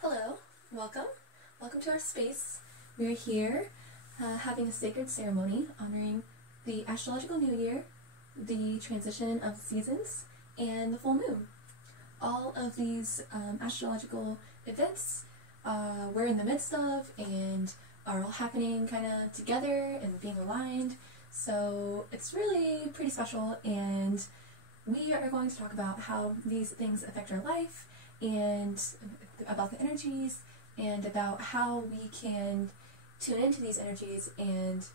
Hello, welcome to our space. We're here having a sacred ceremony honoring the astrological new year, the transition of seasons, and the full moon. All of these astrological events we're in the midst of and are all happening kind of together and being aligned, so it's really pretty special, and we are going to talk about how these things affect our life and about the energies and about how we can tune into these energies and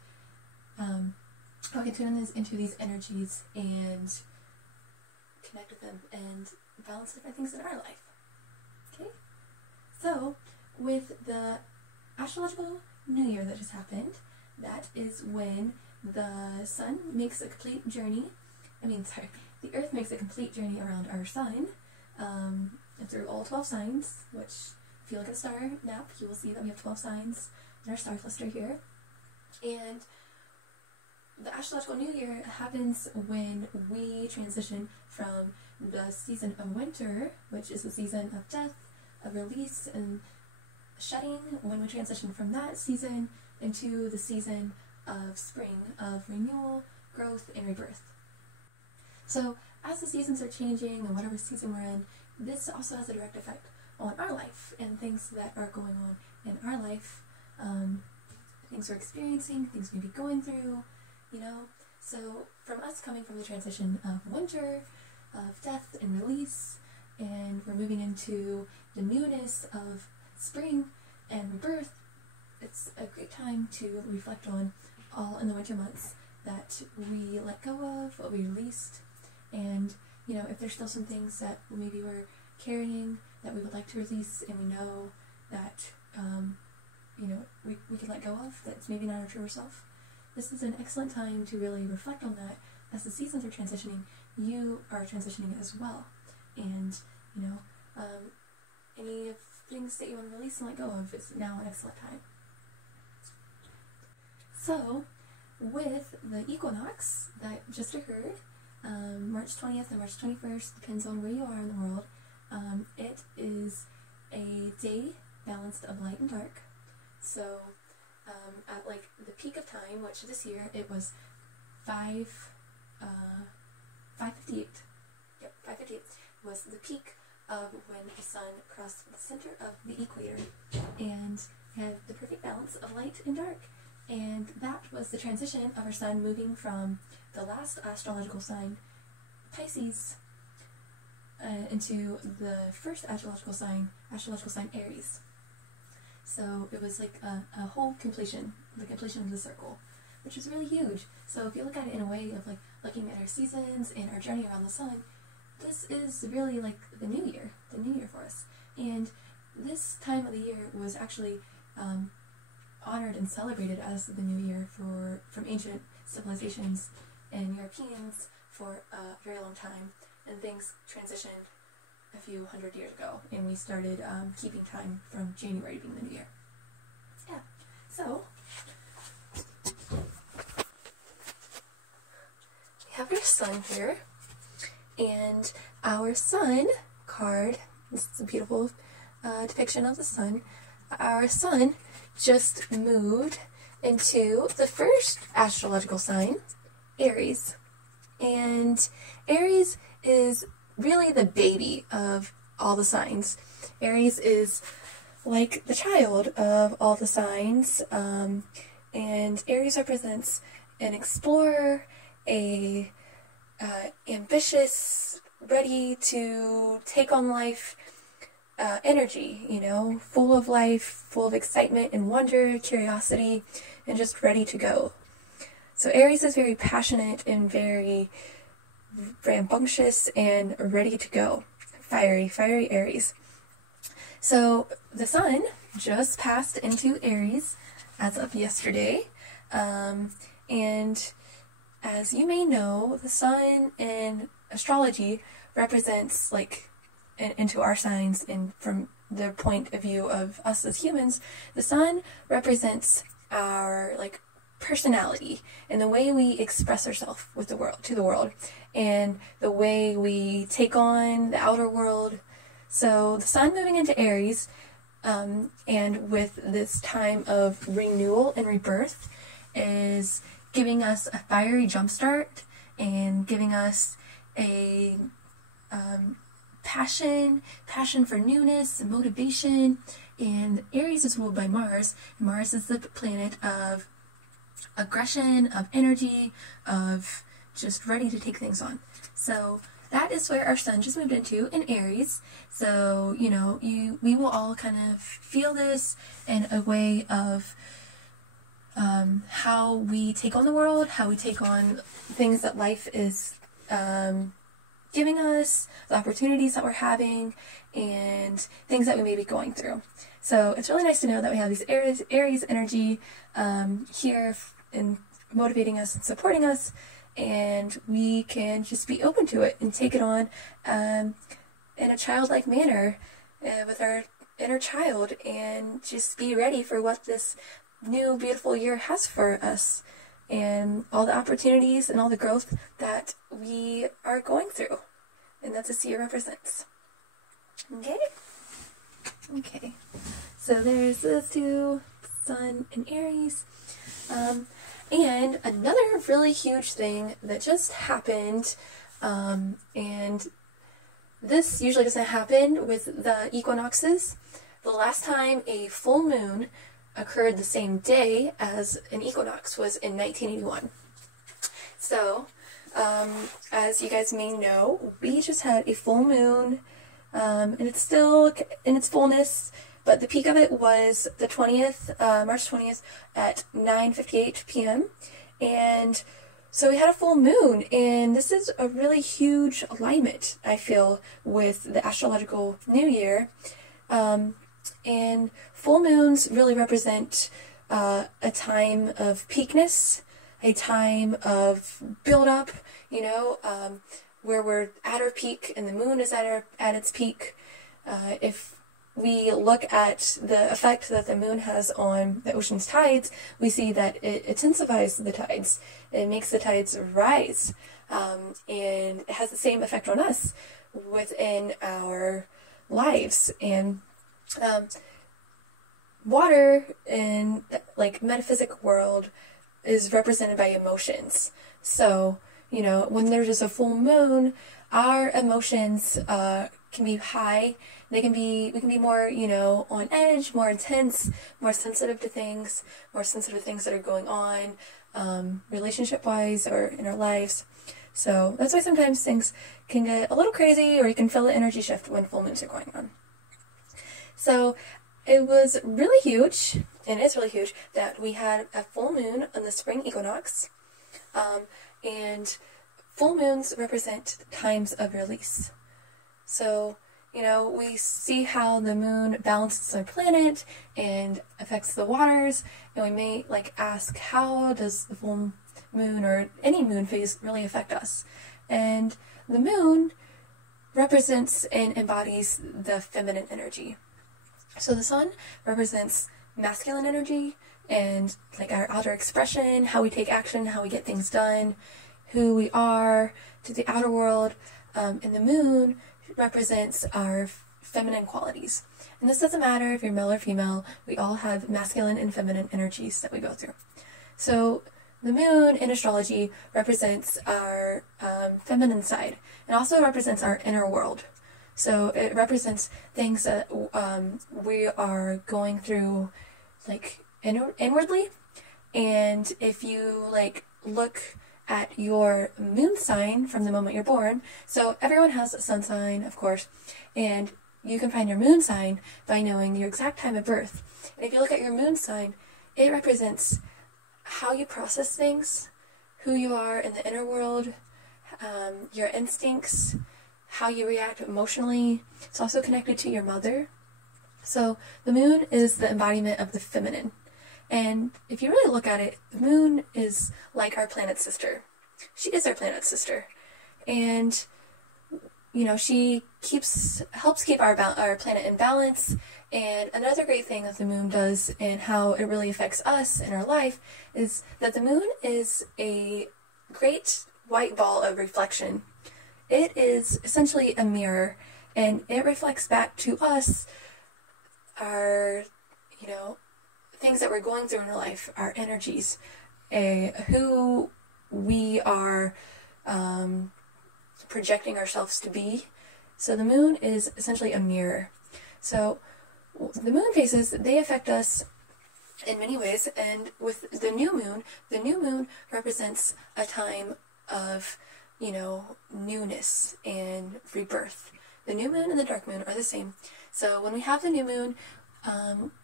connect with them and balance different things in our life. Okay? So, with the astrological new year that just happened, that is when the sun makes a complete journey, the earth makes a complete journey around our sun, through all 12 signs, which, if you look at a star map, you will see that we have 12 signs in our star cluster here. And the astrological new year happens when we transition from the season of winter, which is the season of death, of release and shedding, when we transition from that season into the season of spring, of renewal, growth, and rebirth. So, as the seasons are changing and whatever season we're in, this also has a direct effect on our life and things that are going on in our life, things we're experiencing, things we may be going through, So, from us coming from the transition of winter, of death and release, and we're moving into the newness of spring and rebirth, it's a great time to reflect on all in the winter months that we let go of, what we released, and if there's still some things that maybe we're carrying that we would like to release and we know that we could let go of, that's maybe not our truer self, this is an excellent time to really reflect on that. As the seasons are transitioning, you are transitioning as well, and any of things that you want to release and let go of is now an excellent time. So, with the equinox that just occurred, March 20th and March 21st, depends on where you are in the world, it is a day balanced of light and dark. So, at the peak of time, which this year it was 5:58. Yep, 5:58 was the peak of when the sun crossed the center of the equator and had the perfect balance of light and dark. And that was the transition of our sun moving from the last astrological sign, Pisces, into the first astrological sign, Aries. So it was like a whole completion, the completion of the circle, which is really huge. So if you look at it in a way of looking at our seasons and our journey around the sun, this is really like the new year for us. And this time of the year was actually honored and celebrated as the new year from ancient civilizations and Europeans for a very long time, and things transitioned a few hundred years ago, and we started keeping time from January being the new year. Yeah, so we have our sun here, and our sun card, this is a beautiful depiction of the sun. Our sun just moved into the first astrological sign, Aries. And Aries is really the baby of all the signs. Aries is like the child of all the signs, and Aries represents an explorer, a ambitious, ready to take on life energy, full of life, full of excitement and wonder, curiosity, and just ready to go. So Aries is very passionate and very rambunctious and ready to go. Fiery Aries. So the sun just passed into Aries as of yesterday, and as you may know, the sun in astrology represents into our signs, and from the point of view of us as humans, the sun represents our personality and the way we express ourselves to the world, and the way we take on the outer world. So the sun moving into Aries and with this time of renewal and rebirth is giving us a fiery jumpstart and giving us a passion for newness and motivation. And Aries is ruled by Mars. Mars is the planet of aggression, of energy, of just ready to take things on. So that is where our sun just moved into in Aries. So, you know, we will all kind of feel this in a way of how we take on the world, how we take on things that life is giving us, the opportunities that we're having, and things that we may be going through. So it's really nice to know that we have these Aries energy here and motivating us and supporting us, and we can just be open to it and take it on in a childlike manner with our inner child, and just be ready for what this new beautiful year has for us and all the opportunities and all the growth that we are going through, and that this year represents. Okay, so there's those two, Sun and Aries. And another really huge thing that just happened, and this usually doesn't happen with the equinoxes. The last time a full moon occurred the same day as an equinox was in 1981. So, as you guys may know, we just had a full moon, and it's still in its fullness, but the peak of it was the 20th, March 20th at 9:58 p.m. And so we had a full moon, and this is a really huge alignment, I feel, with the astrological new year. And full moons really represent a time of peakness, a time of build-up, you know, where we're at our peak and the moon is at its peak. If we look at the effect that the moon has on the ocean's tides, we see that it intensifies the tides. It makes the tides rise, and it has the same effect on us within our lives. And water in like metaphysic world is represented by emotions. So, you know, when there's just a full moon, our emotions can be high. We can be more, you know, on edge, more intense, more sensitive to things that are going on, relationship-wise or in our lives. So that's why sometimes things can get a little crazy, or you can feel the energy shift when full moons are going on. So it was really huge, and it's really huge, that we had a full moon on the spring equinox, and full moons represent times of release. So, you know, we see how the moon balances our planet and affects the waters, and we may like ask, how does the full moon or any moon phase really affect us? And the moon represents and embodies the feminine energy. So the sun represents masculine energy and like our outer expression, how we take action, how we get things done, who we are to the outer world, and the moon represents our feminine qualities. And this doesn't matter if you're male or female, we all have masculine and feminine energies that we go through. So the moon in astrology represents our feminine side. It also represents our inner world. So it represents things that we are going through like inwardly. And if you like look at your moon sign from the moment you're born, so everyone has a sun sign, of course, and you can find your moon sign by knowing your exact time of birth. And if you look at your moon sign, it represents how you process things, who you are in the inner world, your instincts, how you react emotionally. It's also connected to your mother. So the moon is the embodiment of the feminine. And if you really look at it, the moon is like our planet sister. She is our planet sister. And, you know, she helps keep our planet in balance. And another great thing that the moon does and how it really affects us in our life is that the moon is a great white ball of reflection. It is essentially a mirror, and it reflects back to us our, things that we're going through in our life, our energies, who we are projecting ourselves to be. So the moon is essentially a mirror. So the moon phases, they affect us in many ways, and with the new moon represents a time of, newness and rebirth. The new moon and the dark moon are the same. So when we have the new moon,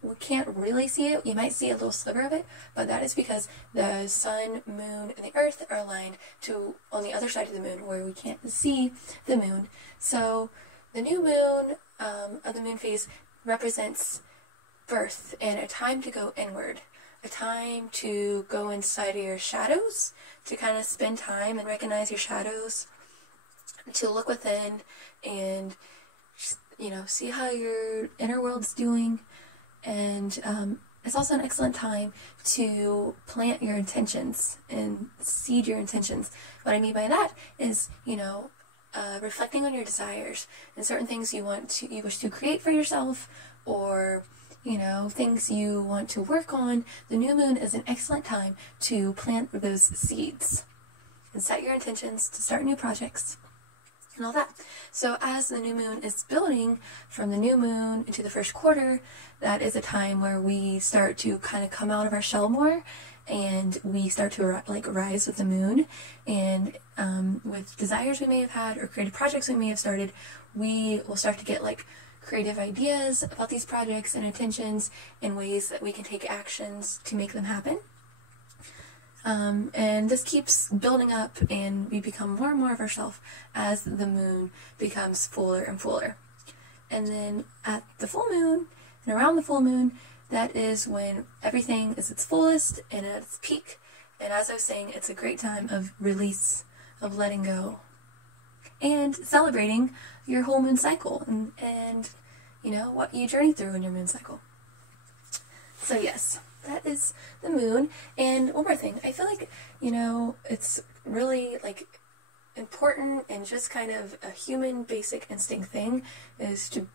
we can't really see it. You might see a little sliver of it, but that is because the sun, moon, and the earth are aligned to on the other side of the moon, where we can't see the moon. So the new moon of the moon phase represents birth and a time to go inward, a time to go inside of your shadows, to kind of spend time and recognize your shadows, to look within and see how your inner world's doing. And it's also an excellent time to plant your intentions and seed your intentions. What I mean by that is, reflecting on your desires and certain things you wish to create for yourself, or things you want to work on. The new moon is an excellent time to plant those seeds and set your intentions to start new projects and all that. So as the new moon is building from the new moon into the first quarter, that is a time where we start to kind of come out of our shell more, and we start to rise with the moon, and with desires we may have had or creative projects we may have started, we will start to get creative ideas about these projects and intentions and ways that we can take actions to make them happen. And this keeps building up, and we become more and more of ourselves as the moon becomes fuller and fuller. And then at the full moon and around the full moon, that is when everything is its fullest and at its peak. And as I was saying, it's a great time of release, of letting go, and celebrating your whole moon cycle and what you journey through in your moon cycle. So yes, that is the moon. And one more thing, I feel like, it's really important, and just kind of a human basic instinct thing is to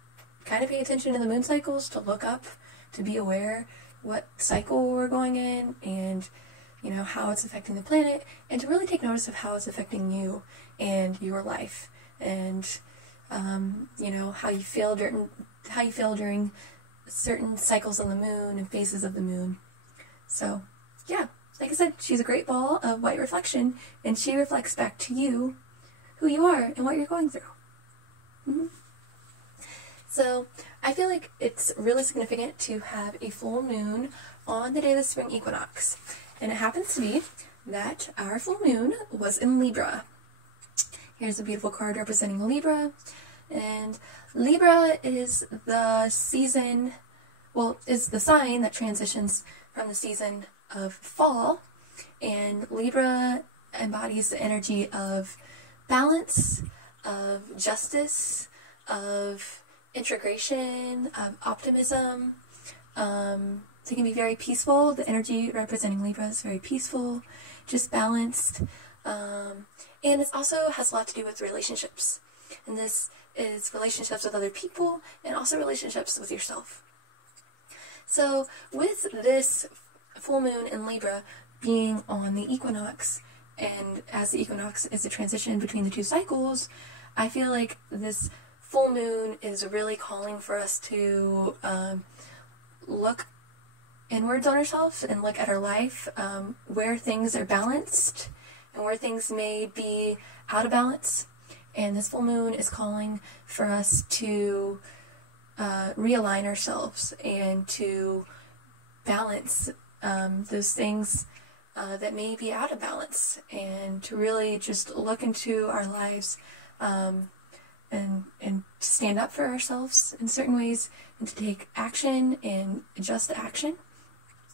kind of pay attention to the moon cycles, to look up, to be aware what cycle we're going in, and how it's affecting the planet, and to really take notice of how it's affecting you and your life, and how you feel during certain cycles on the moon and phases of the moon. So yeah, like I said, she's a great ball of white reflection, and she reflects back to you who you are and what you're going through. Mm-hmm. So I feel like it's really significant to have a full moon on the day of the spring equinox. And it happens to be that our full moon was in Libra. Here's a beautiful card representing Libra. And Libra is the sign that transitions from the season of fall. And Libra embodies the energy of balance, of justice, of integration, of optimism. It can be very peaceful. The energy representing Libra is very peaceful, just balanced. And it also has a lot to do with relationships. And this is relationships with other people, and also relationships with yourself. So with this full moon in Libra being on the equinox, and as the equinox is a transition between the two cycles, I feel like this full moon is really calling for us to look inwards on ourselves and look at our life, where things are balanced and where things may be out of balance. And this full moon is calling for us to realign ourselves and to balance those things that may be out of balance, and to really just look into our lives and stand up for ourselves in certain ways, and to take action and just action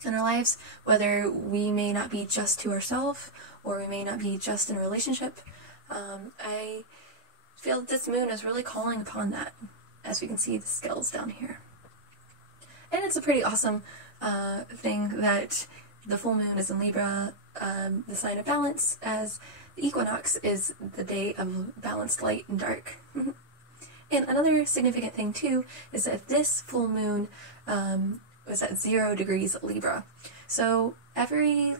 in our lives, whether we may not be just to ourselves or we may not be just in a relationship. I feel that this moon is really calling upon that, as we can see the scales down here. And it's a pretty awesome thing that the full moon is in Libra, the sign of balance, as the equinox is the day of balanced light and dark. And another significant thing too is that this full moon was at 0 degrees Libra. So every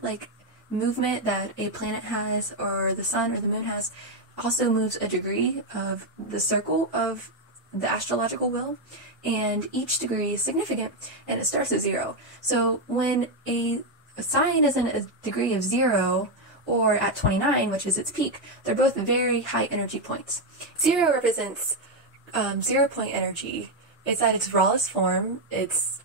movement that a planet has, or the sun or the moon has, also moves a degree of the circle of the astrological wheel, and each degree is significant, and it starts at 0. So when a sign is in a degree of 0, or at 29, which is its peak, they're both very high energy points. 0 represents 0 point energy. It's at its rawest form, its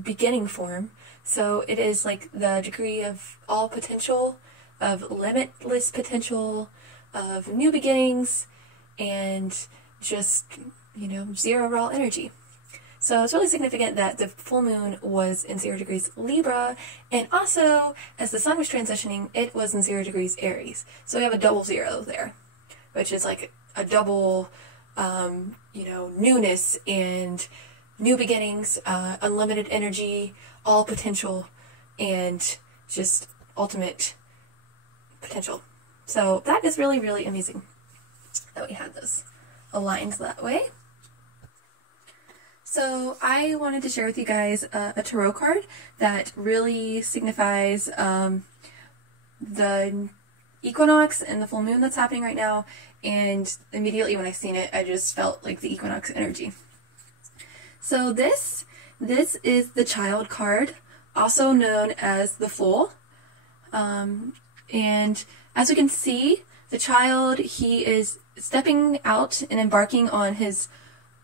beginning form. So it is like the degree of all potential, of limitless potential, of new beginnings, and just, 0 raw energy. So it's really significant that the full moon was in 0 degrees Libra, and also, as the sun was transitioning, it was in 0 degrees Aries. So we have a double 0 there, which is like a double, newness and new beginnings, unlimited energy, all potential, and just ultimate potential. So that is really, really amazing that we had those aligned that way. So I wanted to share with you guys a tarot card that really signifies the equinox and the full moon that's happening right now, and immediately when I seen it, I just felt like the equinox energy. So this is the child card, also known as the Fool. And as we can see, the child, he is stepping out and embarking on his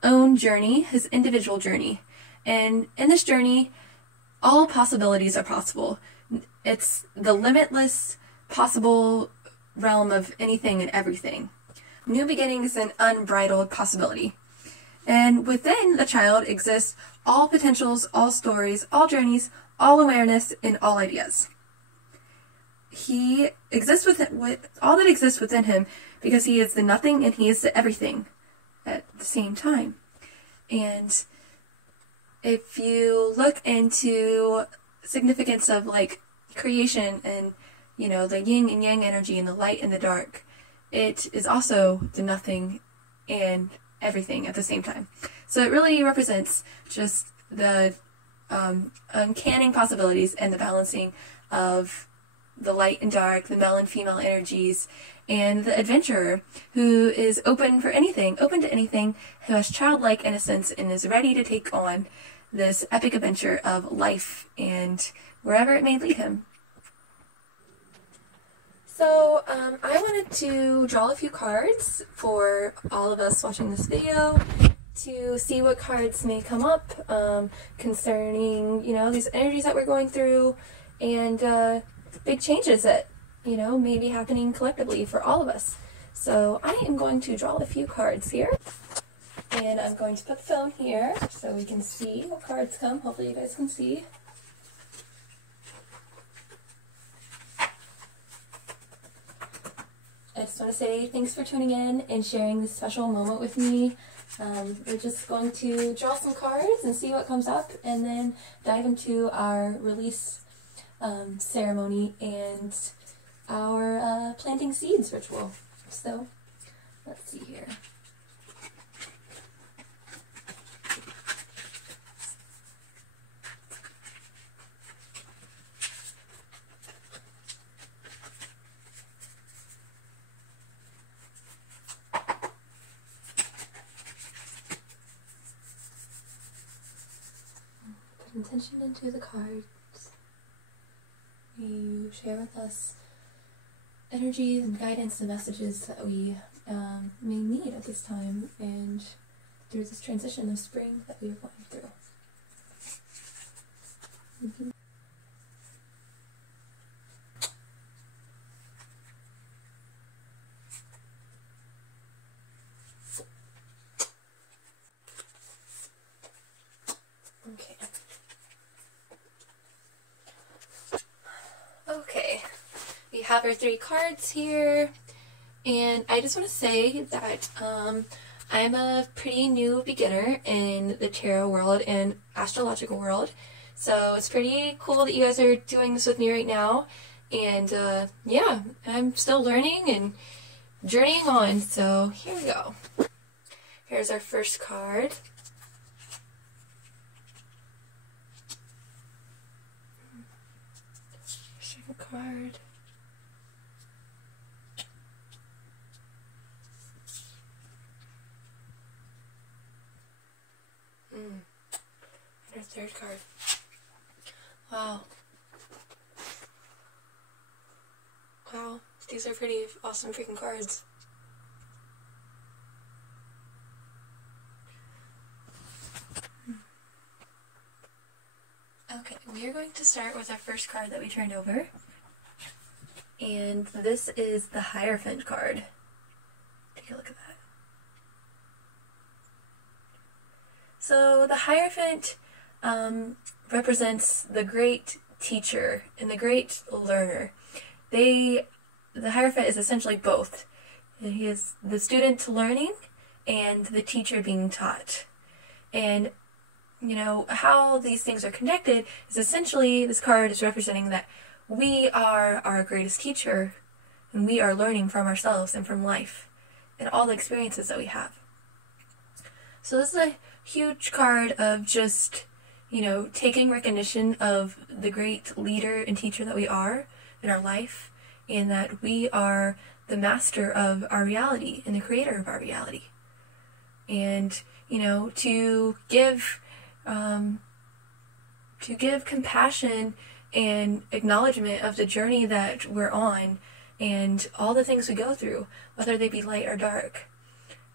own journey, his individual journey. And in this journey, all possibilities are possible. It's the limitless possible realm of anything and everything. New beginnings and unbridled possibility. And within the child exists all potentials, all stories, all journeys, all awareness, and all ideas. He exists with all that exists within him, because he is the nothing and he is the everything at the same time. And if you look into significance of creation and the yin and yang energy and the light and the dark, it is also the nothing and everything at the same time. So it really represents just the uncanny possibilities and the balancing of the light and dark, the male and female energies, and the adventurer who is open to anything, who has childlike innocence and is ready to take on this epic adventure of life and wherever it may lead him. So I wanted to draw a few cards for all of us watching this video to see what cards may come up concerning, these energies that we're going through, and big changes that, may be happening collectively for all of us. So I am going to draw a few cards here, and I'm going to put the phone here so we can see what cards come. Hopefully you guys can see. I just want to say thanks for tuning in and sharing this special moment with me. We're just going to draw some cards and see what comes up, and then dive into our release ceremony and our planting seeds ritual. So let's see here. Put intention into the cards. You share with us energies and guidance and messages that we may need at this time and through this transition of spring that we are going through. Okay, we have our 3 cards here, and I just want to say that I'm a pretty new beginner in the tarot world and astrological world, so it's pretty cool that you guys are doing this with me right now, and yeah, I'm still learning and journeying on, so here we go. Here's our first card. Second card. And our third card. Wow. Wow, these are pretty awesome freaking cards. Okay, we are going to start with our first card that we turned over. And this is the Hierophant card. Take a look at that. So the Hierophant represents the great teacher and the great learner. The Hierophant is essentially both. He is the student learning and the teacher being taught. And you know, how these things are connected is essentially this card is representing that we are our greatest teacher and we are learning from ourselves and from life and all the experiences that we have. So this is a huge card of just, you know, taking recognition of the great leader and teacher that we are in our life, and that we are the master of our reality and the creator of our reality. And, you know, to give compassion and acknowledgement of the journey that we're on and all the things we go through, whether they be light or dark,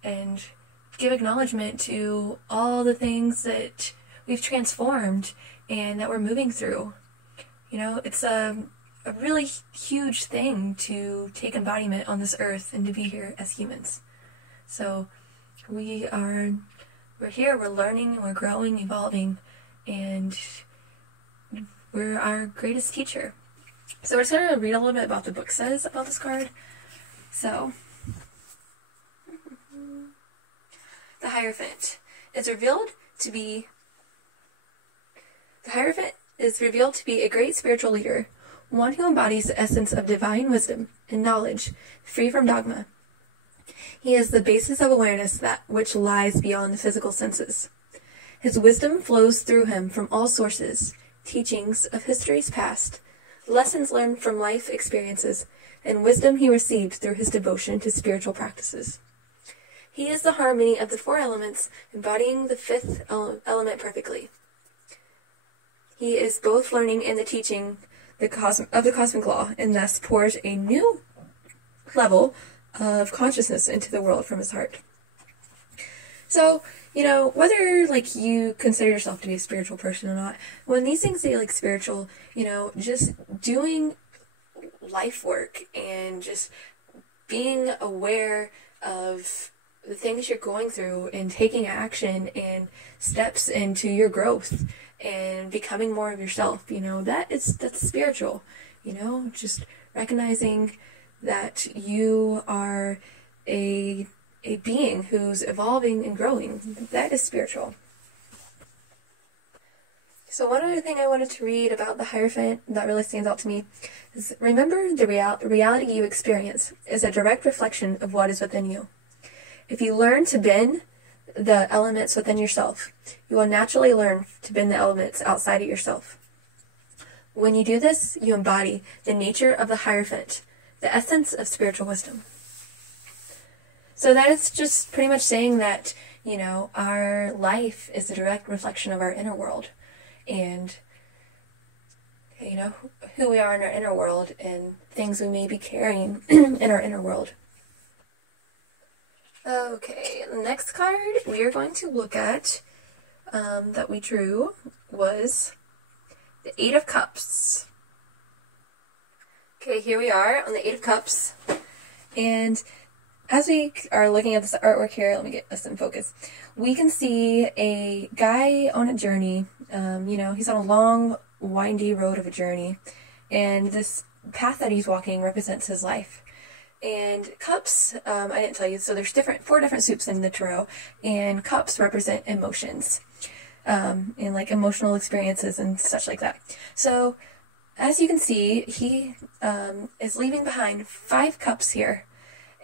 and give acknowledgement to all the things that we've transformed and that we're moving through. You know, it's a really huge thing to take embodiment on this earth and to be here as humans. So we're here, we're learning, we're growing, evolving, and we're our greatest teacher. So we're just going to read a little bit about the book says about this card. So, the Hierophant is revealed to be a great spiritual leader, one who embodies the essence of divine wisdom and knowledge, free from dogma. He is the basis of awareness that which lies beyond the physical senses. His wisdom flows through him from all sources, teachings of histories past, lessons learned from life experiences, and wisdom he received through his devotion to spiritual practices. He is the harmony of the four elements, embodying the fifth element perfectly. He is both learning and the teaching of the cosmic law, and thus pours a new level of consciousness into the world from his heart. So, you know, whether, like, you consider yourself to be a spiritual person or not, when these things say, like, spiritual, you know, just doing life work and just being aware of the things you're going through and taking action and steps into your growth and becoming more of yourself, you know, that's spiritual, you know, just recognizing that you are a being who's evolving and growing. That is spiritual. So one other thing I wanted to read about the Hierophant that really stands out to me is, remember the reality you experience is a direct reflection of what is within you. If you learn to bend the elements within yourself, you will naturally learn to bend the elements outside of yourself. When you do this, you embody the nature of the Hierophant, the essence of spiritual wisdom. So that is just pretty much saying that, you know, our life is a direct reflection of our inner world. And, you know, who we are in our inner world and things we may be carrying in our inner world. Okay, the next card we are going to look at that we drew was the Eight of Cups. Okay, here we are on the Eight of Cups. And as we are looking at this artwork here, let me get us in focus. We can see a guy on a journey. You know, he's on a long, windy road of a journey. And this path that he's walking represents his life. And cups, I didn't tell you, so there's four different soups in the tarot. And cups represent emotions. And like emotional experiences and such like that. So, as you can see, he is leaving behind 5 cups here.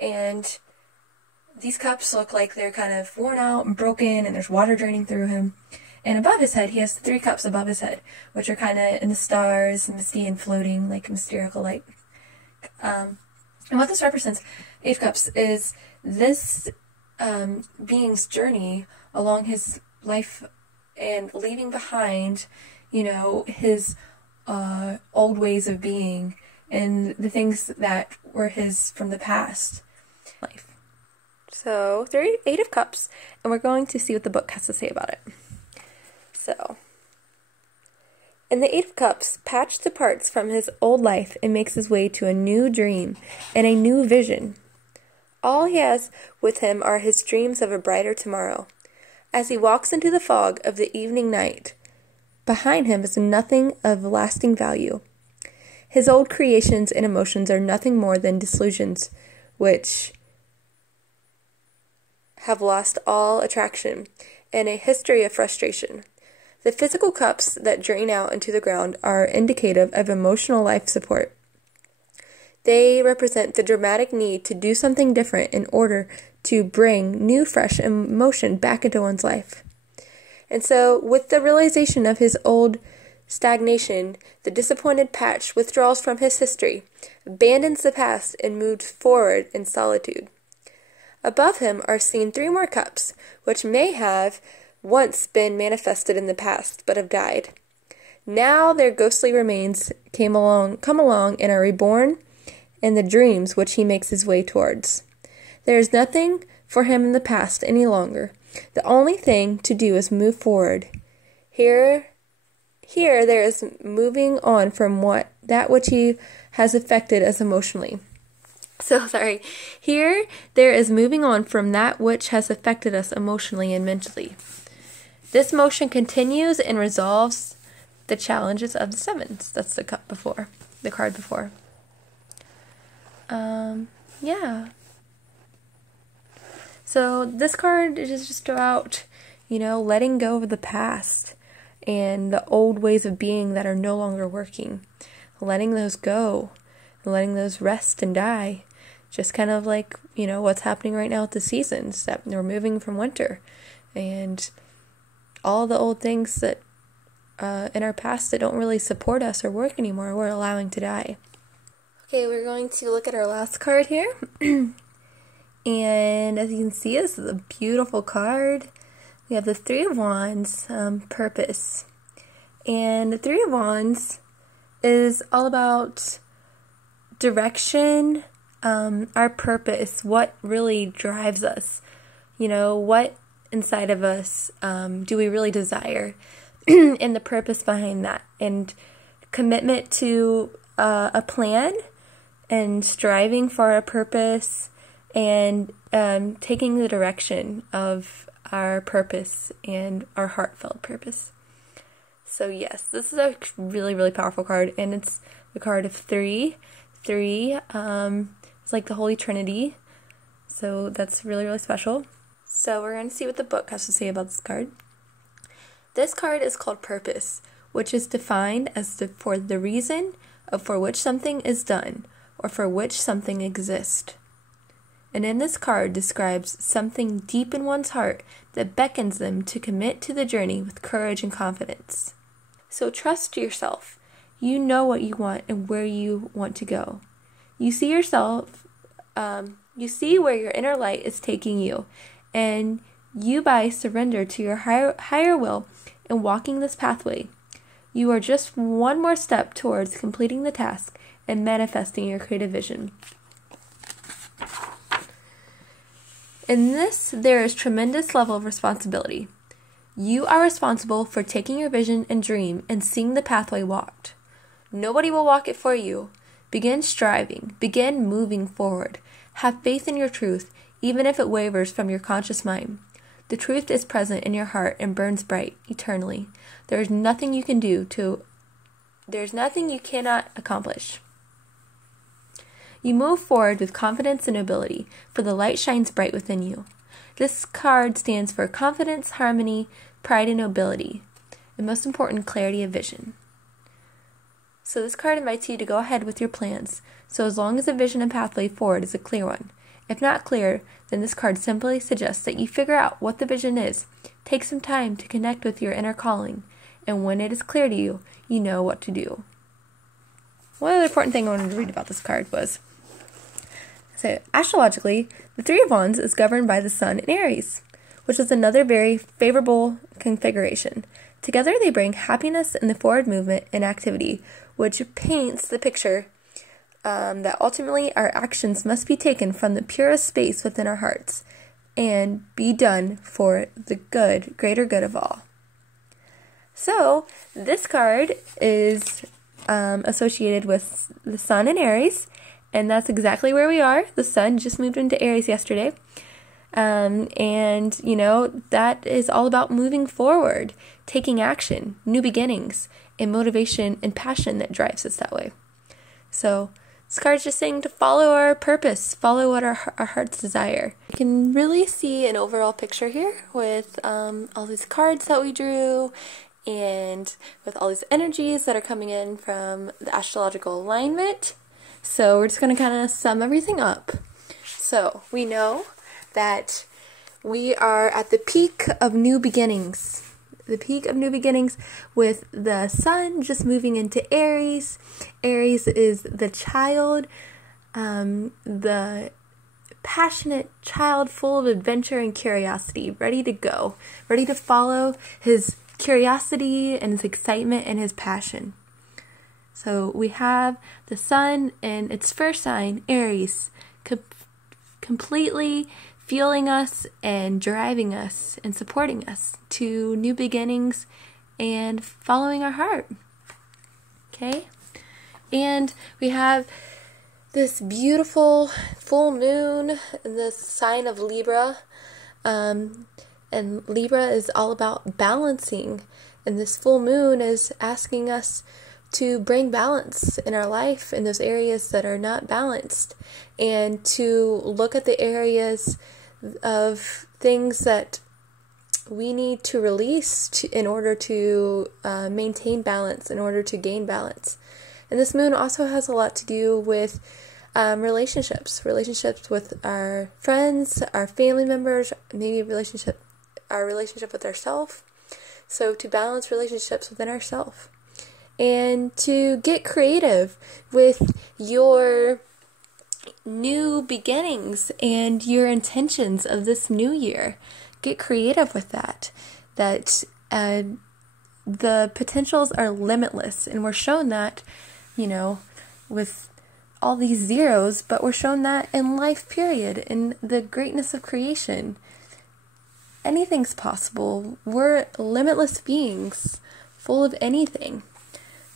And these cups look like they're kind of worn out and broken, and there's water draining through him. And above his head, he has 3 cups above his head, which are kind of in the stars, misty and floating, like mysterical light. And what this represents, 8 cups, is this being's journey along his life and leaving behind, his old ways of being and the things that were his from the past life. So, 8 of Cups, and we're going to see what the book has to say about it. So, in the 8 of Cups, Patch departs from his old life and makes his way to a new dream and a new vision. All he has with him are his dreams of a brighter tomorrow. As he walks into the fog of the evening night, behind him is nothing of lasting value. His old creations and emotions are nothing more than disillusions, which have lost all attraction, and a history of frustration. The physical cups that drain out into the ground are indicative of emotional life support. They represent the dramatic need to do something different in order to bring new, fresh emotion back into one's life. And so, with the realization of his old stagnation, the disappointed Patch withdraws from his history, abandons the past, and moves forward in solitude. Above him are seen 3 more cups, which may have once been manifested in the past, but have died. Now their ghostly remains come along and are reborn in the dreams which he makes his way towards. There is nothing for him in the past any longer. The only thing to do is move forward. Here there is moving on from that which he has affected us emotionally. Here there is moving on from that which has affected us emotionally and mentally. This motion continues and resolves the challenges of the 7s. That's the card before. Yeah. So this card is just about, letting go of the past and the old ways of being that are no longer working. Letting those go. Letting those rest and die. Just kind of like, what's happening right now with the seasons, that we're moving from winter. And all the old things that in our past that don't really support us or work anymore, we're allowing to die. Okay, we're going to look at our last card here. And as you can see, this is a beautiful card. We have the 3 of Wands, purpose. And the 3 of Wands is all about direction, our purpose, what really drives us. What inside of us do we really desire, and the purpose behind that, and commitment to a plan, and striving for a purpose, and taking the direction of our purpose and our heartfelt purpose. So yes, this is a really, really powerful card, and it's the card of 3. 3, it's like the Holy Trinity, so that's really, really special. So we're going to see what the book has to say about this card. This card is called Purpose, which is defined as for the reason for which something is done, or for which something exists. And in this card describes something deep in one's heart that beckons them to commit to the journey with courage and confidence. So trust yourself. You know what you want and where you want to go. You see where your inner light is taking you, and you by surrender to your higher will and walking this pathway, you are just one more step towards completing the task and manifesting your creative vision. In this, there is tremendous level of responsibility. You are responsible for taking your vision and dream and seeing the pathway walked. Nobody will walk it for you. Begin striving. Begin moving forward. Have faith in your truth, even if it wavers from your conscious mind. The truth is present in your heart and burns bright eternally. There is nothing you cannot accomplish. You move forward with confidence and nobility, for the light shines bright within you. This card stands for confidence, harmony, pride, and nobility, and most important, clarity of vision. So this card invites you to go ahead with your plans, so as long as the vision and pathway forward is a clear one, If not clear, then this card simply suggests that you figure out what the vision is. Take some time to connect with your inner calling, and when it is clear to you, you know what to do. One other important thing I wanted to read about this card was, so astrologically, the Three of Wands is governed by the Sun in Aries, which is another very favorable configuration. Together they bring happiness and the forward movement and activity, which paints the picture that ultimately our actions must be taken from the purest space within our hearts and be done for the good, greater good of all. So this card is associated with the Sun in Aries, and that's exactly where we are. The Sun just moved into Aries yesterday. And, you know, that is all about moving forward, taking action, new beginnings, and motivation and passion that drives us that way. So this card's just saying to follow our purpose, follow what our hearts desire. You can really see an overall picture here with all these cards that we drew and with all these energies that are coming in from the astrological alignment. So we're just going to kind of sum everything up. So we know that we are at the peak of new beginnings. The peak of new beginnings with the Sun just moving into Aries. Aries is the child, the passionate child full of adventure and curiosity, ready to go, ready to follow his curiosity and his excitement and his passion. So we have the Sun in its first sign, Aries, completely fueling us and driving us and supporting us to new beginnings and following our heart. Okay? And we have this beautiful full moon in the sign of Libra. And Libra is all about balancing. And this full moon is asking us to bring balance in our life in those areas that are not balanced, and to look at the areas of things that we need to release in order to maintain balance, in order to gain balance. And this moon also has a lot to do with relationships with our friends, our family members, maybe our relationship with ourselves. So to balance relationships within ourselves. And to get creative with your new beginnings and your intentions of this new year. Get creative with that. That the potentials are limitless. And we're shown that, you know, with all these zeros, but we're shown that in life, period, in the greatness of creation. Anything's possible. We're limitless beings, full of anything.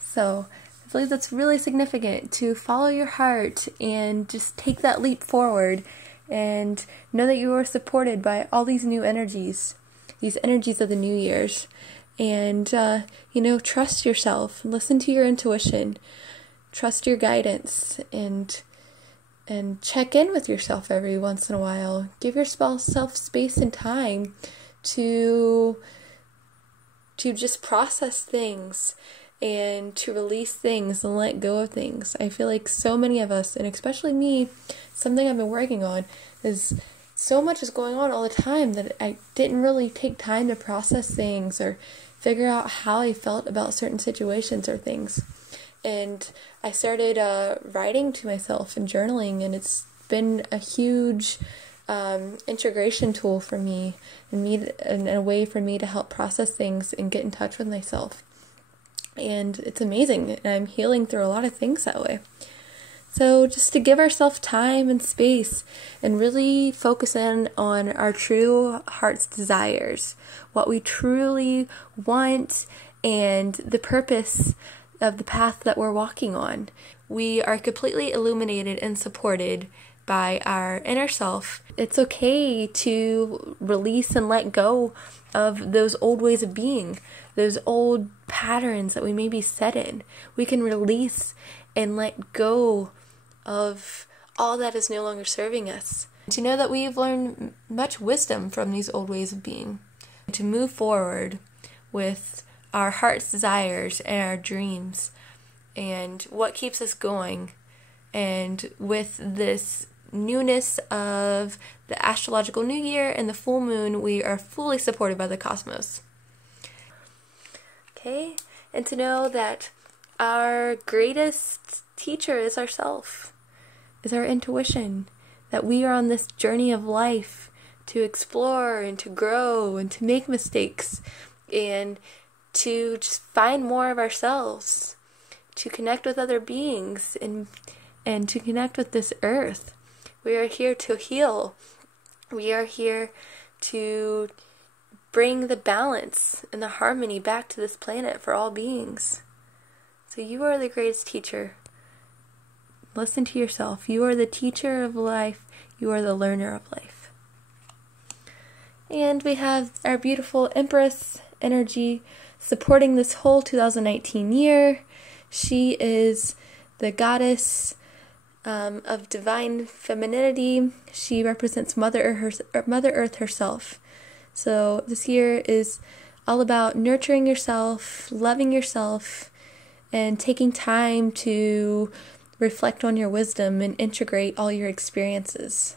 So I believe that's really significant, to follow your heart and just take that leap forward and know that you are supported by all these new energies, these energies of the new years. And, trust yourself, listen to your intuition, trust your guidance, and check in with yourself every once in a while. Give yourself space and time to just process things and to release things and let go of things. I feel like so many of us, and especially me, something I've been working on is so much is going on all the time that I didn't really take time to process things or figure out how I felt about certain situations or things. And I started writing to myself and journaling, and it's been a huge integration tool for me and a way for me to help process things and get in touch with myself. And it's amazing, and I'm healing through a lot of things that way. So just to give ourselves time and space and really focus in on our true heart's desires, what we truly want, and the purpose of the path that we're walking on. We are completely illuminated and supported by our inner self. It's okay to release and let go of those old ways of being, those old patterns that we may be set in. We can release and let go of all that is no longer serving us. To know that we've learned much wisdom from these old ways of being. To move forward with our heart's desires and our dreams and what keeps us going. And with this newness of the astrological new year and the full moon, we are fully supported by the cosmos. Okay, and to know that our greatest teacher is ourself, is our intuition, that we are on this journey of life to explore and to grow and to make mistakes and to just find more of ourselves, to connect with other beings and to connect with this earth. We are here to heal. We are here to bring the balance and the harmony back to this planet for all beings. So you are the greatest teacher. Listen to yourself. You are the teacher of life. You are the learner of life. And we have our beautiful Empress energy supporting this whole 2019 year. She is the goddess of divine femininity. She represents Mother Earth herself. So this year is all about nurturing yourself, loving yourself, and taking time to reflect on your wisdom and integrate all your experiences.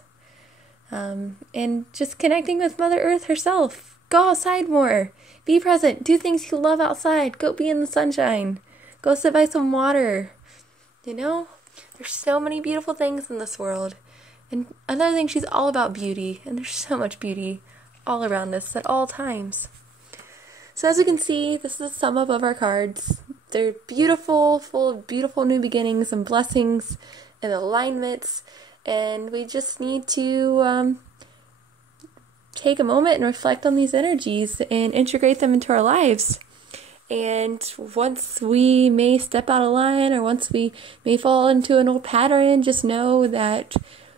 And just connecting with Mother Earth herself. Go outside more. Be present. Do things you love outside. Go be in the sunshine. Go sit by some water. You know, there's so many beautiful things in this world. And another thing, she's all about beauty. And there's so much beauty all around us at all times. So as you can see, this is a sum up of our cards. They're beautiful, full of beautiful new beginnings and blessings and alignments. And we just need to take a moment and reflect on these energies and integrate them into our lives. And once we may step out of line or once we may fall into an old pattern, just know that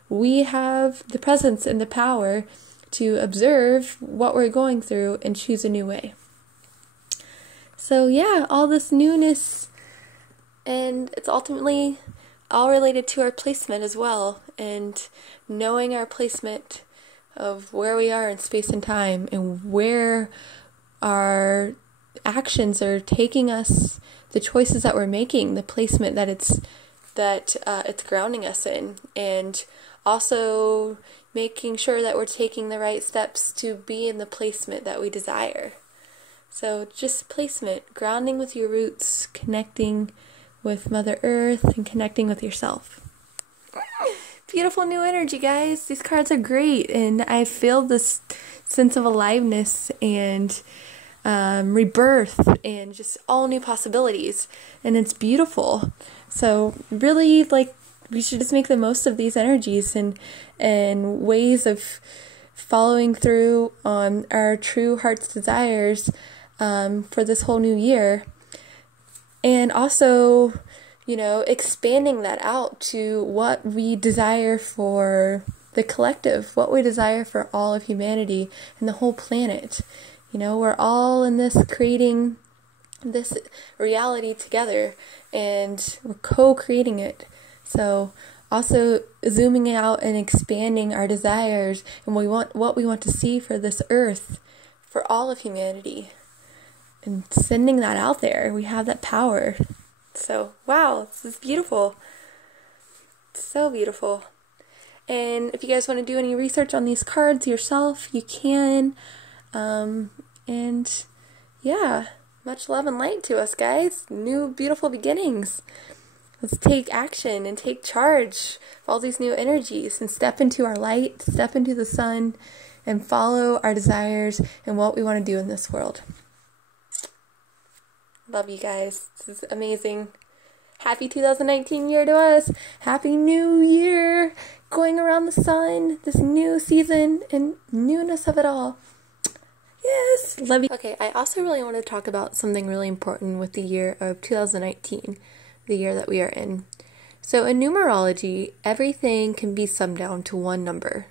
we have the presence and the power to observe what we're going through and choose a new way. So yeah, all this newness, and it's ultimately all related to our placement as well, and knowing our placement of where we are in space and time and where our actions are taking us, the choices that we're making, the placement that it's grounding us in, and also making sure that we're taking the right steps to be in the placement that we desire. So just placement, grounding with your roots, connecting with Mother Earth, and connecting with yourself. Beautiful new energy, guys. These cards are great, and I feel this sense of aliveness and rebirth and just all new possibilities, and it's beautiful. So really, we should just make the most of these energies and ways of following through on our true heart's desires for this whole new year. And also, expanding that out to what we desire for the collective, what we desire for all of humanity and the whole planet. We're all in this, creating this reality together, and we're co-creating it. So also zooming out and expanding our desires and what we want to see for this earth, for all of humanity, and sending that out there. We have that power. So, wow, this is beautiful. So beautiful. And if you guys want to do any research on these cards yourself, you can. And yeah, much love and light to us, guys. New beautiful beginnings. Let's take action and take charge of all these new energies and step into our light, step into the sun, and follow our desires and what we want to do in this world. Love you guys. This is amazing. Happy 2019 year to us. Happy New Year. Going around the sun. This new season and newness of it all. Yes. Love you. Okay, I also really want to talk about something really important with the year of 2019. The year that we are in. So in numerology, everything can be summed down to one number.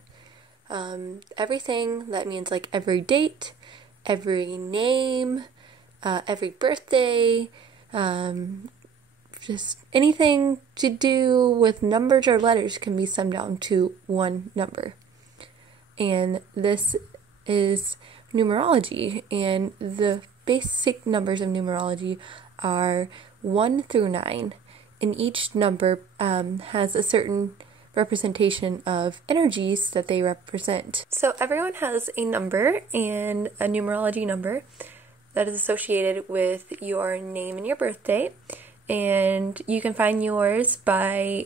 Everything, that means like every date, every name, every birthday, just anything to do with numbers or letters can be summed down to one number. And this is numerology, and the basic numbers of numerology are 1 through 9, and each number has a certain representation of energies that they represent. So everyone has a number and a numerology number that is associated with your name and your birth date, and you can find yours by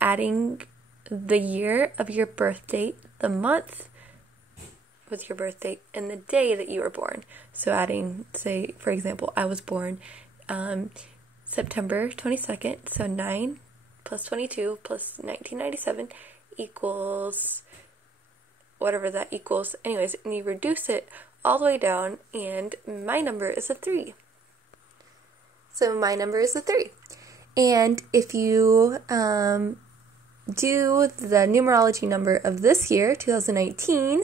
adding the year of your birth date, the month with your birth date, and the day that you were born. So adding, say, for example, I was born September 22nd, so 9 plus 22 plus 1997 equals whatever that equals. Anyways, and you reduce it all the way down, and my number is a 3. So my number is a 3. And if you do the numerology number of this year, 2019,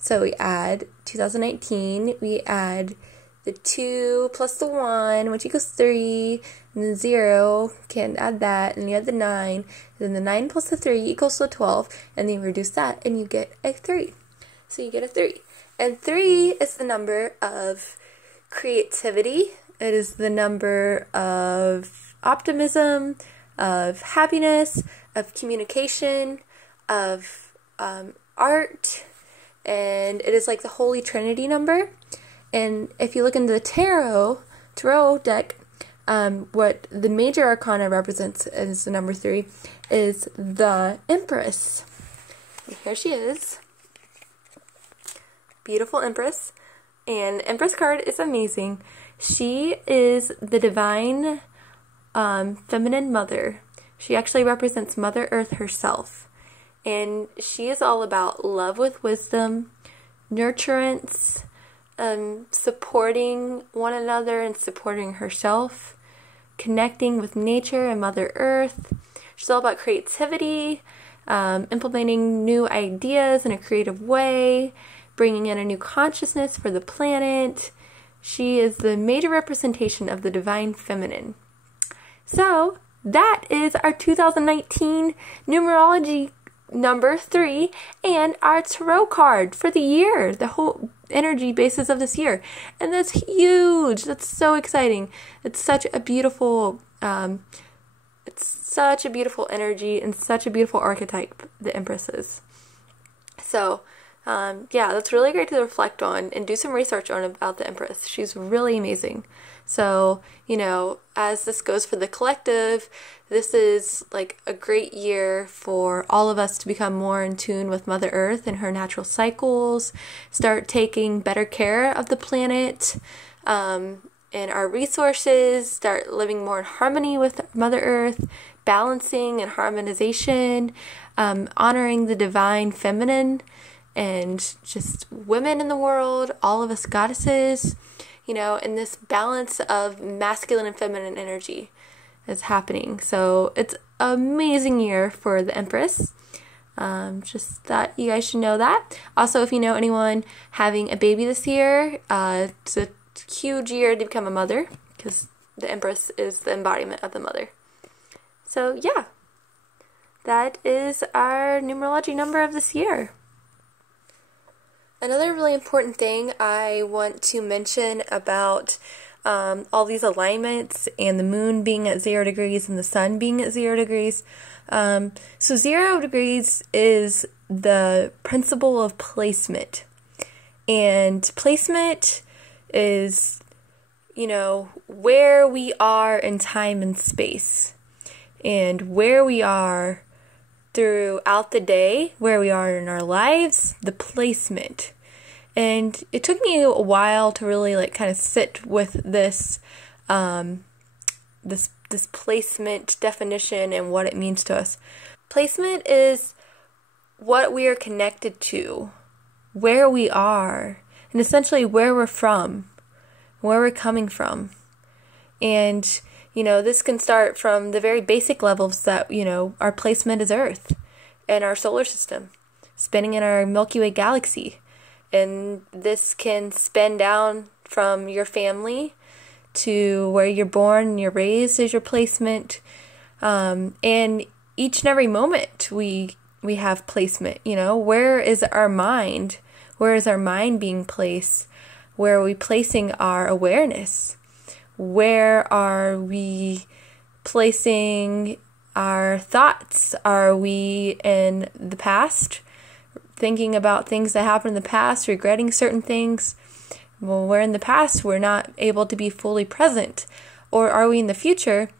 so we add 2019, we add the 2 plus the 1, which equals 3, and the 0, can add that, and you add the 9, and then the 9 plus the 3 equals the 12, and then you reduce that, and you get a 3. So you get a 3. And 3 is the number of creativity. It is the number of optimism, of happiness, of communication, of art, and it is like the Holy Trinity number. And if you look into the tarot deck, what the major arcana represents as the number 3 is the Empress. And here she is. Beautiful Empress. And Empress card is amazing. She is the divine feminine mother. She actually represents Mother Earth herself. And she is all about love with wisdom, nurturance, supporting one another and supporting herself, connecting with nature and Mother Earth. She's all about creativity, implementing new ideas in a creative way, bringing in a new consciousness for the planet. She is the major representation of the divine feminine. So that is our 2019 numerology number 3 and our tarot card for the year, the whole energy basis of this year. And that's huge. That's so exciting. It's such a beautiful energy and such a beautiful archetype, the Empress is. So yeah, that's really great to reflect on and do some research on about the Empress. She's really amazing. So, you know, as this goes for the collective, this is like a great year for all of us to become more in tune with Mother Earth and her natural cycles, start taking better care of the planet and our resources, start living more in harmony with Mother Earth, balancing and harmonization, honoring the divine feminine and just women in the world, all of us goddesses, you know, and this balance of masculine and feminine energy is happening. So it's an amazing year for the Empress. Just thought you guys should know that. Also, if you know anyone having a baby this year, it's a huge year to become a mother because the Empress is the embodiment of the mother. So yeah, that is our numerology number of this year. Another really important thing I want to mention about all these alignments and the moon being at 0 degrees and the sun being at 0 degrees. So 0 degrees is the principle of placement. And placement is, you know, where we are in time and space. And where we are throughout the day, where we are in our lives, the placement. And it took me a while to really like kind of sit with this this placement definition and what it means to us. Placement is what we are connected to, where we are, and essentially where we're from, where we're coming from. And you know, this can start from the very basic levels that, you know, our placement is Earth and our solar system, spinning in our Milky Way galaxy. And this can span down from your family to where you're born and you're raised is your placement. And each and every moment we have placement, you know, where is our mind? Where is our mind being placed? Where are we placing our awareness? Where are we placing our thoughts? Are we in the past, thinking about things that happened in the past, regretting certain things? Well, we're in the past, we're not able to be fully present. Or are we in the future,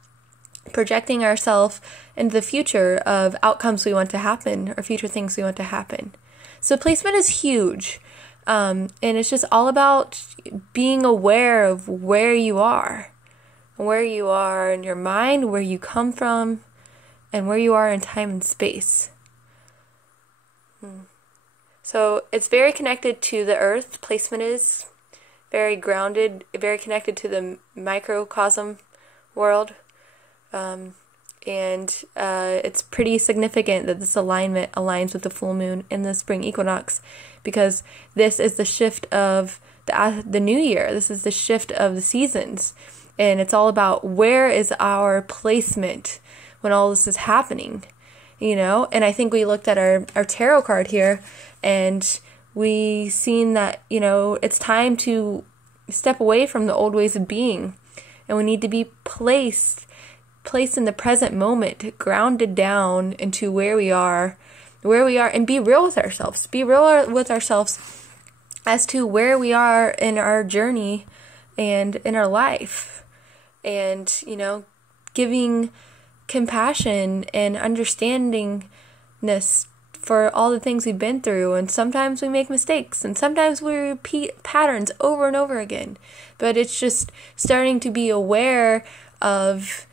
projecting ourselves into the future of outcomes we want to happen or future things we want to happen? So placement is huge. And it's just all about being aware of where you are in your mind, where you come from, and where you are in time and space. So it's very connected to the earth. Placement is very grounded, very connected to the microcosm world. And it's pretty significant that this alignment aligns with the full moon in the spring equinox, because this is the shift of the new year. This is the shift of the seasons, and it's all about where is our placement when all this is happening, And I think we looked at our tarot card here, and we seen that it's time to step away from the old ways of being, and we need to be placed in the present moment, grounded down into where we are, and be real with ourselves. Be real with ourselves as to where we are in our journey and in our life. And, giving compassion and understandingness for all the things we've been through. And sometimes we make mistakes, and sometimes we repeat patterns over and over again. But it's just starting to be aware of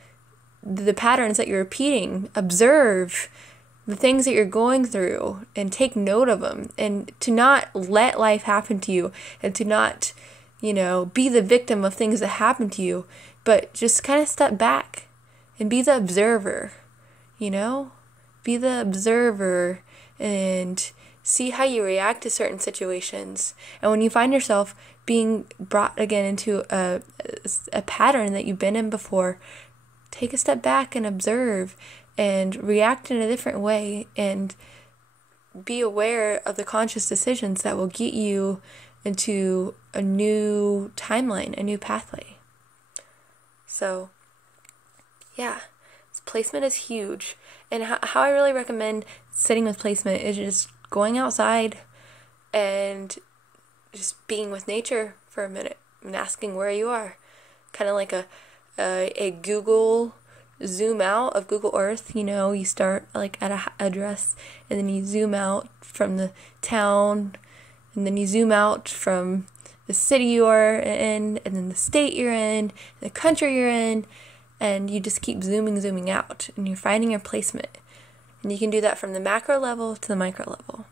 the patterns that you're repeating. Observe the things that you're going through and take note of them, and to not let life happen to you, and to not, be the victim of things that happen to you, but just kind of step back and be the observer, be the observer and see how you react to certain situations. And when you find yourself being brought again into a pattern that you've been in before, take a step back and observe and react in a different way, and be aware of the conscious decisions that will get you into a new timeline, a new pathway. So, yeah, placement is huge. And how I really recommend sitting with placement is just going outside and just being with nature for a minute and asking where you are. Kind of like a Google zoom out of Google Earth. You start like at a address, and then you zoom out from the town, and then you zoom out from the city you are in, and then the state you're in, the country you're in, and you just keep zooming out, and you're finding your placement. And you can do that from the macro level to the micro level.